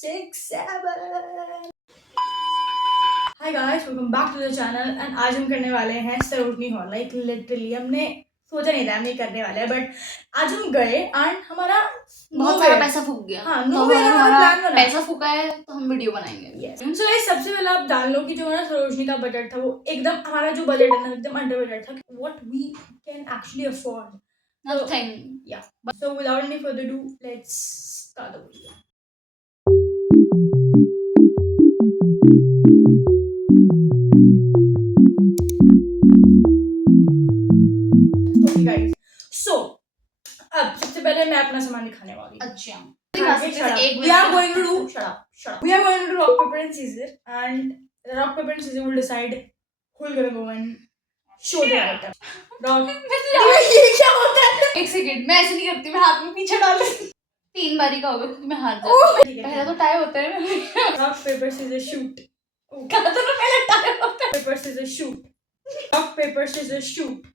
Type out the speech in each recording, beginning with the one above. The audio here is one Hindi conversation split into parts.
6, 7. Hi guys, welcome back to the channel and आज हम करने वाले हैं सरोजनी हॉल। लाइक लिटरली हमने सोचा नहीं था हम ये करने वाले हैं, बट आज हम गए एंड हमारा बहुत सारा पैसा फूक गया। हाँ, तो हमारा प्लान बना। पैसा फूका है तो हम वीडियो बनाएंगे। यस सो गाइस, सबसे पहले आप जान लो कि जो हमारा सरोजनी का बजट था वो एकदम, हमारा जो बजट है ना एकदम अंडर बजट था। What we can actually afford, nothing. या so without any further do let's start the video. So अब सबसे पहले मैं अपना सामान दिखाने वाली हूँ। अच्छा, we are going to do we are going to do rock paper and scissors, and rock paper and scissors will decide who will gonna go and show the item. ये क्या होता है? एक सेकंड, मैं ऐसे नहीं करती, मैं हाथ में पीछे डाल देती। 3 बारी का होगा क्योंकि मैं हार जाती हूँ। पहला तो टाई होता है। rock paper scissors shoot. कहा तो पहले टाई होता है। paper scissors shoot. rock paper scissors shoot.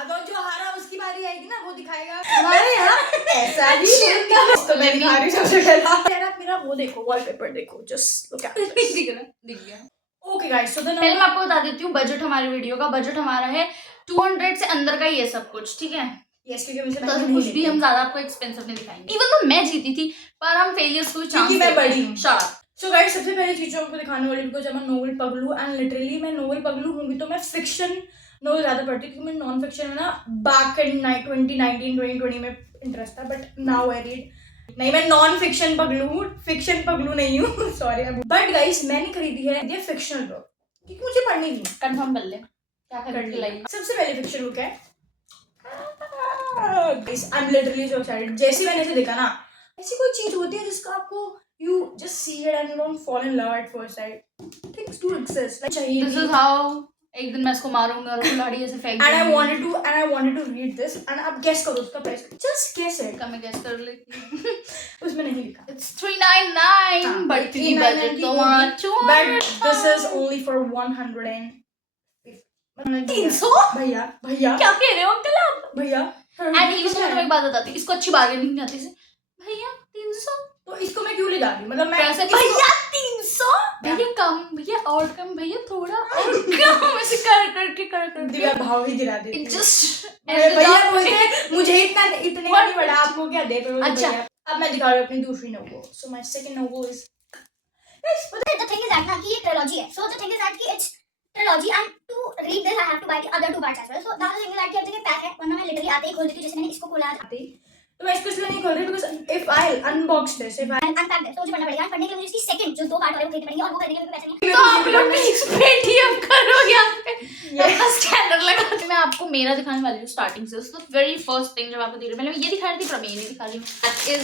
तो जो हारा उसकी बारी आएगी ना, वो दिखाएगा। हमारे यहाँ ऐसा नहीं। तो मैं दिखा रही हूँ सबसे पहले। यार आप मेरा वो देखो, वॉलपेपर देखो, जस्ट लुक एट दिस। दिख गया। ओके गाइस, सो देन पहले मैं आपको बता देती हूँ बजट हमारे वीडियो का। बजट हमारा है 200 से अंदर का ही है सब कुछ, ठीक है। यस, क्योंकि मुझे तो कुछ भी हम ज्यादा आपको एक्सपेंसिव नहीं दिखाएंगे। इवन तो मैं जीती थी पर हम फेलियर्स को चांस मैं बड़ी हूँ। Shut up. सो गाइस, सबसे पहले चीज जो आपको दिखाने वाली, बिकॉज मैं नोवेल पगलू एंड लिटरली मैं नोवेल पगलू हूँ तो मैं फिक्शन नोवेल ज्यादा पढ़ती हूँ, क्योंकि मैं नॉन फिक्शन में ना बैक इन 2019-2020 में इंटरेस्ट था, बट नाउ आई रीड। नहीं, मैं नॉन फिक्शन पगलू हूँ, फिक्शन पगलू नहीं हूँ। सॉरी। बट गाइस, मैंने खरीदी है ये फिक्शनल बुक, क्योंकि मुझे पढ़नी थी। कंफर्म कर ले क्या कर करके लाई। सबसे पहले फिक्शन बुक है। I am literally so excited. जैसे मैंने इसे देखा ना, ऐसी कोई चीज होती है जिसका आपको you just see it and you don't fall in love at first sight. Things do exist. Like चाहिए This is how एक दिन मैं इसको मारूंगी और कुल्हाड़ी ऐसे फेंक दूंगी। and I wanted to read this and आप guess करो उसका प्राइस। Just guess it. मैं guess कर लेती हूँ। उसमें नहीं लिखा। It's 399 but the budget तो वहाँ 200। But this is only for 100 and 300 भैया क्या कह रहे हो अंकल आप? भैया एंड इवन तो मैं एक बात बताती हूँ, इसको अच्छी बार्गेनिंग नहीं आती। भैया 300 तो इसको मैं क्यों ले जा रही हूँ? मतलब मैं भैया 300 भैया कम, भैया और कम, भैया थोड़ा और कम, ऐसे कर दिया भाव ही गिरा देती है। जस्ट भैया बोलते हैं मुझे इतने का नहीं पड़ा, आपको क्या दे पे। अच्छा, अब मैं दिखा रही हूँ अपनी दूसरी novel. So my second novel is The thing is that ना कि ये trilogy है. So the thing is that कि it's trilogy and to read this I have to buy the other 2 parts as well. So the thing is that कि अब देखिए पैक है, वरना मैं literally आते ही खोल देती हूँ, जैसे मैंने इसको खोला था। तो मैं इसको इसलिए नहीं खोल रही because if I unbox this, if I unpack this तो मुझे पढ़ना पड़ेगा। पढ़ने के लिए मुझे इसकी सेकंड जो 2 पार्ट वाले वो खरीदने पड़ेंगे और वो खरीदने के लिए पैसे नहीं है। तो आप लोग प्लीज पेटीएम करो यहाँ पे, अपना स्कैनर लगा। मैं आपको मेरा दिखाने वाली हूँ स्टार्टिंग से। तो वेरी फर्स्ट थिंग जब आपको दिख रही है, पहले मैं ये दिखा रही थी, पर मैं ये नहीं दिखा रही हूँ। दैट इज,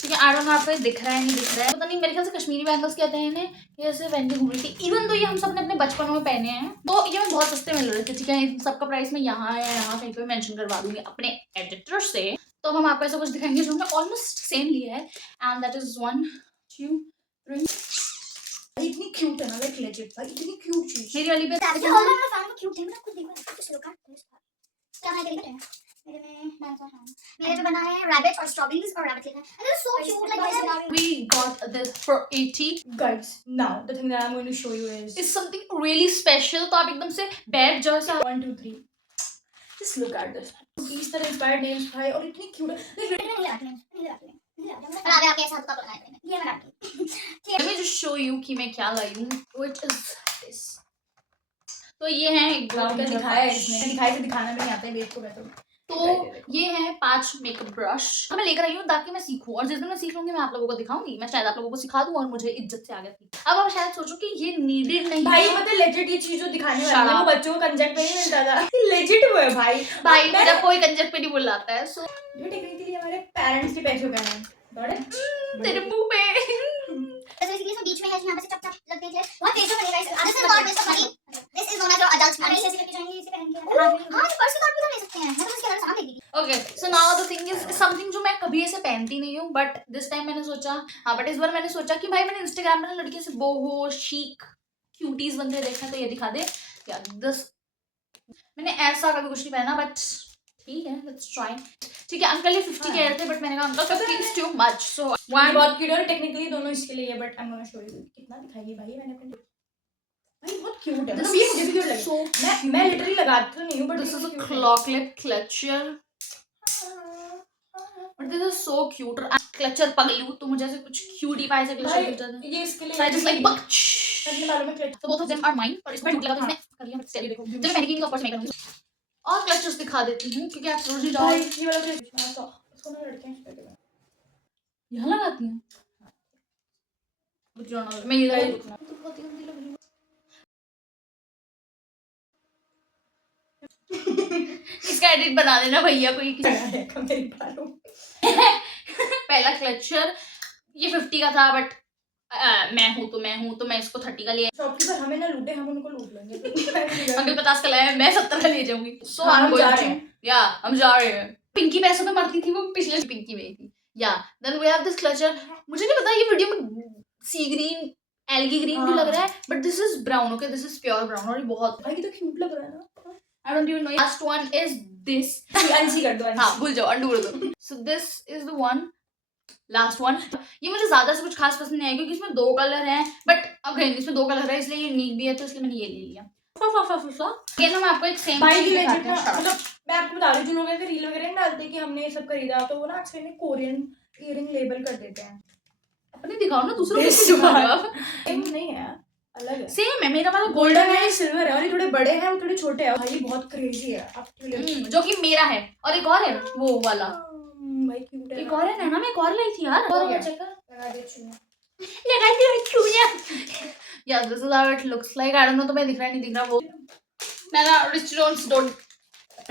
ठीक है, आई डोंट नो आपको दिख रहा है नहीं दिख रहा है, पता नहीं, मेरे ख्याल से कश्मीरी बैंगल्स कहते हैं इन्हें। ये ऐसे पहन के घूम रही थी। इवन तो ये हम सब ने अपने बचपनों में पहने हैं, तो ये मैं बहुत सस्ते मिल रहे थे, ठीक है। इन सबका प्राइस मैं यहाँ या यहाँ कहीं पे मेंशन करवा दूंगी अपने एडिटर से। तो हम आपको ऐसा कुछ दिखाएंगे जो हमने ऑलमोस्ट सेम लिया है, एंड दैट इज 1 2 3। इतनी क्यूट है ना, लाइक लेजिट भाई, इतनी क्यूट चीज। मेरी वाली पे अच्छा, और मैं फैन को क्यूट है, मतलब कुछ देखो कुछ लोग का क्या मैं करेंगे मेरे में डांस मेरे पे बना है रैबिट और स्ट्रॉबेरीज और रैबिट लिखा है। It's so cute, like we got this for 80 guys. Now the thing that I'm going to show you is is something really special। तो आप एकदम से बैठ जाओ ऐसा। 1 2 3 just look at this. इस तरह इंस्पायर्ड नेम्स भाई, और इतनी क्यूट है। नहीं लगाती और आगे ऐसा तो लगाया मैंने, ये मैं डालती हूं। Let me just show you कि मैं क्या लाई हूँ, which is this। तो ये है एक क्या दिखाया है इसने, दिखाई से दिखाना भी नहीं आता है बेच को। मैं तो ये है 5 मेकअप ब्रश। मैं लेकर आई हूँ ताकि मैं सीखूं, और जिस दिन मैं सीख लूंगी मैं आप लोगों को दिखाऊंगी। मैं शायद आप लोगों को सिखा दूं और मुझे इज्जत से आगे सीख। अब आप शायद सोचो कि ये नीडेड नहीं भाई, मतलब लेजिट ये चीज जो दिखाने वाली है वो बच्चों को कंजेक्ट पे नहीं मिलता था। लेजिट वो है भाई मेरा कोई कंजेक्ट पे नहीं बुलाता है। सो ये टेक्निकली हमारे पेरेंट्स के पैसे का है। Got it? तेरे मुंह पे ऐसे बेसिकली इसमें बीच में है, यहाँ पे से चप चप लगते हैं। बहुत पेस्ट बनेगा guys. This is not waste of money, this is known as your adult money. ऐसे लेके जाएंगे, इसे पहन के। हां, पर्स के तौर पे तो ले सकते हैं। मैं तो इसके अलग सामान देख दी। Okay, so now the thing is something जो मैं कभी ऐसे पहनती नहीं हूँ, बट दिस टाइम मैंने सोचा, हाँ, बट इस बार मैंने सोचा कि भाई मैंने इंस्टाग्राम में लड़की से बोहो शीक क्यूटीज बनते देखा, तो ये दिखा दे क्या। दिस मैंने ऐसा कभी कुछ नहीं पहना, बट ठीक है, लेट्स ट्राई। ठीक है अंकल ये 50 कह रहे थे बट मैंने कहा uncle 50 is too much so ये वन बहुत क्यूट है टेक्निकली दोनों इसके लिए है but I am gonna show you कितना दिखाएगी भाई मैंने अपने भाई बहुत क्यूट है मतलब ये मुझे भी क्यूट लगे so मैं लिटरली लगाती तो नहीं हूं but this is a clocklet clutcher but this is so cute clutcher पगलू तो मुझे ऐसे कुछ क्यूटी पाए से clutcher गिफ्ट देते ये इसके लिए so I just like buck अपने बालों में clip so both of them are mine और इसमें क्यूट लगा तो इसमें कर लिया बट स्टेडी देखो जब मैं पहनेगी ऑफ कोर्स मैं करूंगी और क्लचर्स दिखा देती हूँ क्योंकि आप रोजी भाई डॉल ये वाला क्लिप इसको ना लड़कियां इस पे करते हैं यहाँ लगाती हैं मुझे ना मैं ये लगाई तो बहुत ही गंदी लग रही हूँ इसका एडिट बना देना भैया कोई है मेरे बालों पहला क्लचर ये 50 का था बट मैं हूँ तो मैं इसको 30 का लिया शॉपकीपर हमें ना लूटे हम उनको लूट लेंगे अंकल 50 का लाया मैं 70 का ले जाऊंगी सो हाँ, आई एम हम जा गोइंग रहे टू हैं। या हम जा रहे हैं पिंकी पैसों पे मरती थी वो पिछले पिंकी में थी या then we have this culture मुझे नहीं पता ये वीडियो में सी ग्रीन एल्गी ग्रीन भी हाँ। लग रहा है but this is brown okay this is pure brown और ये बहुत भाई ये तो क्यूट लग रहा है ना I don't even know last one is this unsee कर दो हाँ भूल जाओ अंडू कर दो so this is the one last one ये मुझे ज्यादा से कुछ खास पसंद नहीं आया क्योंकि इसमें 2 कलर हैं बट अगेन इसमें 2 कलर है इसलिए यूनिक भी है तो इसलिए मैंने ये ले लिया ये ना मैं आपको एक सेम भाई की लेजिट ना मतलब मैं आपको बता रही हूँ जो लोग ऐसे रील वगैरह नहीं डालते कि हमने ये सब खरीदा तो वो ना एक्चुअली में कोरियन ईयरिंग लेबल कर देते हैं अपने दिखाओ ना दूसरों को This दिखा one. रहे हो आप सेम नहीं है अलग है सेम है मेरा वाला गोल्डन है सिल्वर है और ये थोड़े बड़े हैं वो थोड़े छोटे हैं भाई बहुत क्रेजी है आपके लिए जो कि मेरा है और एक और है वो वाला भाई क्यूट है एक और है ना मैं एक और लाई थी यार और क्या? चेक लगा दे चुना लगाई थी चूड़ियां या this is how it looks like I don't know तुम्हें दिख रहा है नहीं दिख रहा वो ना rich don't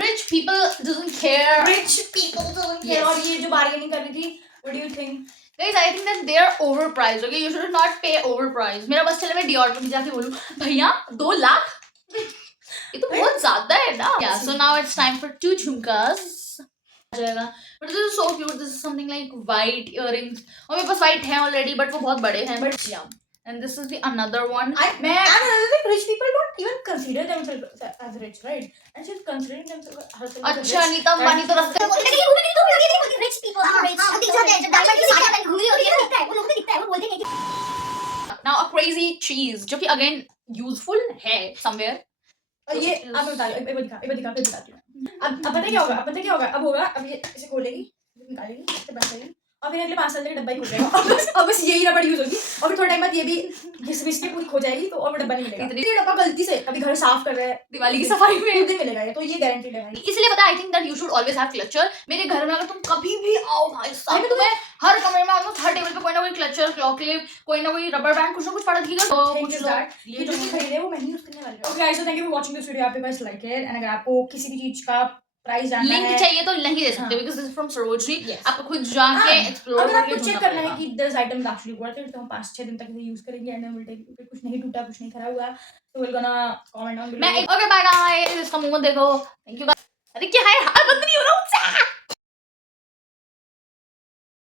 rich people doesn't care rich people Yes. और ये जो बार्गेनिंग कर रही थी what do you think Guys, I think that they are overpriced. Okay, you should not pay overpriced. मेरा बस चले मैं Dior में भी जाके बोलूँ भैया 2 लाख ये तो बहुत ज्यादा है ना yeah so now it's time for 2 झुमकास आ जाएगा but this is so cute this is something like white earrings और मेरे पास white है already but वो बहुत बड़े हैं but yeah and this is the another one मैं rich people don't even consider themselves as rich right and she's considering themselves अच्छा अनीता अंबानी तो रखते हैं लेकिन ये वो नहीं बोलती नहीं बोलती रिच पीपल आर रिच अब दिख जाते हैं जब डायमंड की साड़ी पहन घूम रही होती है ना दिखता है वो लोगों को दिखता है वो बोलते हैं कि now a crazy cheese जो कि again useful है somewhere और ये अब मैं बता रही हूँ एक बार दिखा फिर बताती हूँ अब पता क्या होगा अब होगा अब ये इसे खोलेगी निकालेगी इसे बंद करेगी और फिर अगले 5 साल तक डब्बा ही खो जाएगा और बस यही रबड़ यूज होगी और फिर थोड़ा टाइम बाद ये भी घिस घिस के पूरी खो जाएगी तो और वो डब्बा नहीं मिलेगा ये डब्बा गलती से कभी घर साफ कर रहे हैं दिवाली की सफाई में एक दिन मिलेगा ये तो ये गारंटीड है भाई इसलिए पता I think that you should always have culture मेरे घर में अगर तुम कभी भी आओ भाई साहब तुम्हें हर कमरे में ऑलमोस्ट हर टेबल पे कोई ना कोई क्लचर क्लॉक क्लिप कोई ना कोई रबर बैंड कुछ ना कुछ पड़ा दिखेगा तो Thank कुछ you, लोग Dad. ये जो भी खरीदे वो मैं ही यूज करने वाली हूँ okay guys so thank you for watching this video आप गाइस लाइक इट एंड अगर आपको किसी भी चीज का प्राइस जानना है लिंक चाहिए तो नहीं दे सकते हाँ। Because this is from Sarojini Yes. आपको खुद जाके एक्सप्लोर अगर आपको करके चेक ढूंढना करना है पड़ेगा कि this item actually worth it तो हम 5-6 दिन तक इसे यूज करेंगे एंड विल टेक कुछ नहीं टूटा कुछ नहीं खराब हुआ तो विल गोना कमेंट ऑन मैं ओके बाय गाइस इसका मुंह देखो थैंक यू अरे क्या है हाथ बंद नहीं हो रहा मुझसे